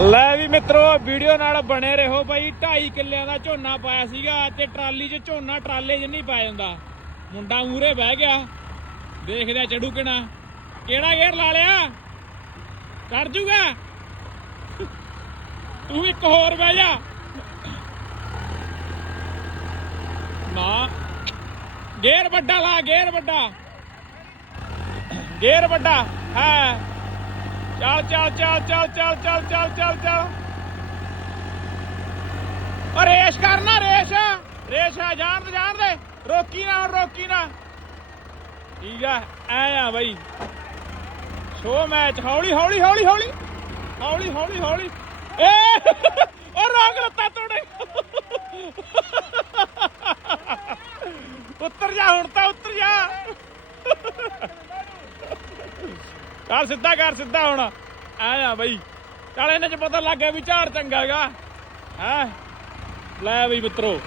ਲੈ ਵੀ ਮਿੱਤਰੋ, ਵੀਡੀਓ ਨਾਲ ਬਣੇ ਰਹੋ ਬਾਈ। 2.5 ਕਿੱਲਿਆਂ ਦਾ ਝੋਨਾ ਪਾਇਆ ਸੀਗਾ ਤੇ ਟਰਾਲੀ 'ਚ ਝੋਨਾ ਟਰਾਲੇ 'ਚ ਨਹੀਂ ਪਾਇਆ ਜਾਂਦਾ। ਮੁੰਡਾ ਮੂਰੇ ਬਹਿ ਗਿਆ। ਦੇਖਦੇ ਆ ਚੜੂ ਕਿਣਾ ਕਿਹੜਾ ਗੇਰ ਲਾ ਲਿਆ? ਚੜ ਜੂਗਾ? ਤੂੰ ਇੱਕ ਹੋਰ ਬਹਿ ਜਾ। ਨਾ। ਗੇਰ ਵੱਡਾ ਲਾ ਗੇਰ ਵੱਡਾ। ਗੇਰ ਵੱਡਾ, ਹੈ। ਚੱਲ ਚੱਲ ਚੱਲ ਚੱਲ ਚੱਲ ਚੱਲ ਚੱਲ ਚੱਲ ਚੱਲ। ਓ ਰੇਸ ਕਰਨਾ ਰੇਸ। ਰੇਸ ਆ, ਜਾਣ ਦੇ ਜਾਣ ਦੇ। ਰੋਕੀ ਨਾ ਰੋਕੀ ਨਾ। ਠੀਕ ਆ, ਐ ਆ ਬਈ। ਸ਼ੋ ਮੈਚ, ਹੌਲੀ ਹੌਲੀ ਹੌਲੀ ਹੌਲੀ। ਹੌਲੀ ਹੌਲੀ ਹੌਲੀ। ਏ! ਓ ਰੋਕ ਲੱਤਾ ਤੋੜੇ ਉੱਤਰ ਜਾ, ਹੁਣ ਤਾਂ ਉੱਤਰ ਜਾ। ਚੱਲ ਸਿੱਧਾ, ਕਰ ਸਿੱਧਾ ਹੁਣ। ਆ ਬਈ। ਚੱਲ ਇਹਨਾਂ ਚ ਪਤਾ ਲੱਗ ਗਿਆ ਵੀ ਝਾੜ ਚੰਗਾਗਾ ਹੈ? ਲੈ ਬਈ ਮਿੱਤਰੋ।